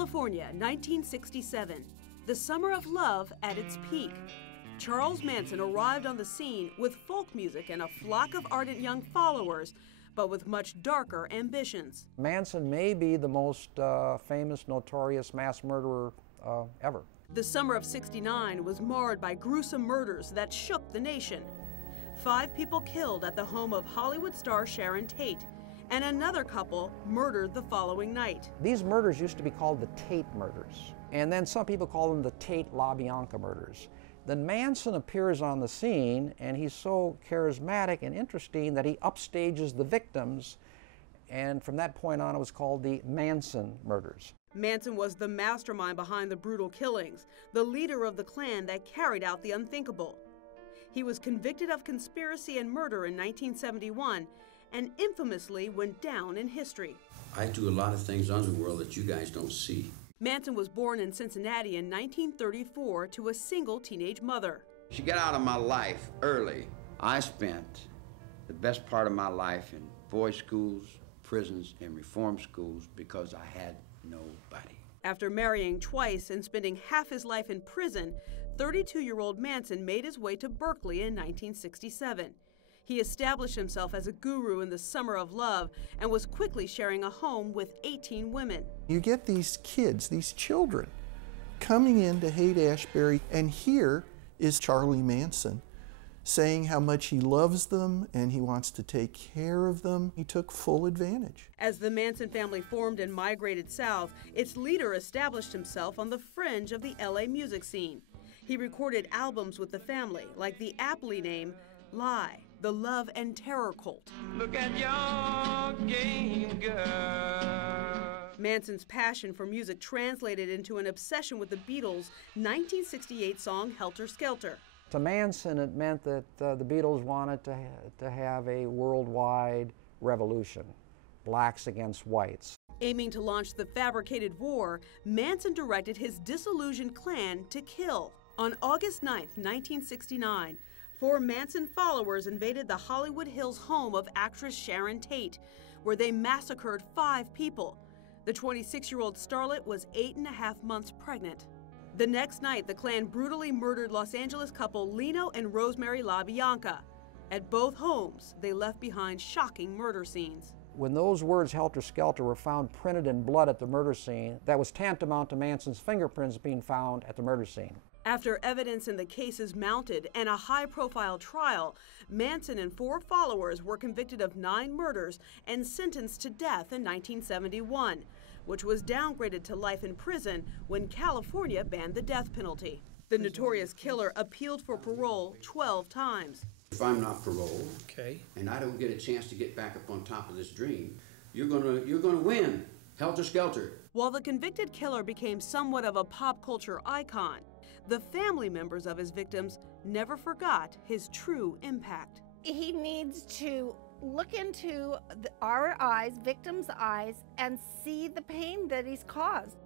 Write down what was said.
California, 1967, the summer of love at its peak. Charles Manson arrived on the scene with folk music and a flock of ardent young followers, but with much darker ambitions. Manson may be the most famous, notorious mass murderer ever. The summer of '69 was marred by gruesome murders that shook the nation. 5 people killed at the home of Hollywood star Sharon Tate, and another couple murdered the following night. These murders used to be called the Tate murders, and then some people call them the Tate LaBianca murders. Then Manson appears on the scene, and he's so charismatic and interesting that he upstages the victims, and from that point on it was called the Manson murders. Manson was the mastermind behind the brutal killings, the leader of the clan that carried out the unthinkable. He was convicted of conspiracy and murder in 1971 and infamously went down in history. I do a lot of things in the world that you guys don't see. Manson was born in Cincinnati in 1934 to a single teenage mother. She got out of my life early. I spent the best part of my life in boys' schools, prisons, and reform schools because I had nobody. After marrying twice and spending half his life in prison, 32-year-old Manson made his way to Berkeley in 1967. He established himself as a guru in the summer of love and was quickly sharing a home with 18 women. You get these kids, these children, coming into Haight-Ashbury, and here is Charlie Manson saying how much he loves them and he wants to take care of them. He took full advantage. As the Manson family formed and migrated south, its leader established himself on the fringe of the LA music scene. He recorded albums with the family, like the aptly named Lie, the love and terror cult. Look at your game, girl. Manson's passion for music translated into an obsession with the Beatles' 1968 song Helter Skelter. To Manson, it meant that the Beatles wanted to have a worldwide revolution, blacks against whites. Aiming to launch the fabricated war, Manson directed his disillusioned clan to kill. On August 9, 1969, 4 Manson followers invaded the Hollywood Hills home of actress Sharon Tate, where they massacred 5 people. The 26-year-old starlet was 8.5 months pregnant. The next night, the Klan brutally murdered Los Angeles couple Lino and Rosemary LaBianca. At both homes, they left behind shocking murder scenes. When those words Helter Skelter were found printed in blood at the murder scene, that was tantamount to Manson's fingerprints being found at the murder scene. After evidence in the cases mounted and a high-profile trial, Manson and 4 followers were convicted of 9 murders and sentenced to death in 1971, which was downgraded to life in prison when California banned the death penalty. The notorious killer appealed for parole 12 times. If I'm not paroled, Okay. and I don't get a chance to get back up on top of this dream, you're gonna win. Helter Skelter. While the convicted killer became somewhat of a pop culture icon, the family members of his victims never forgot his true impact. He needs to look into our eyes, victims' eyes, and see the pain that he's caused.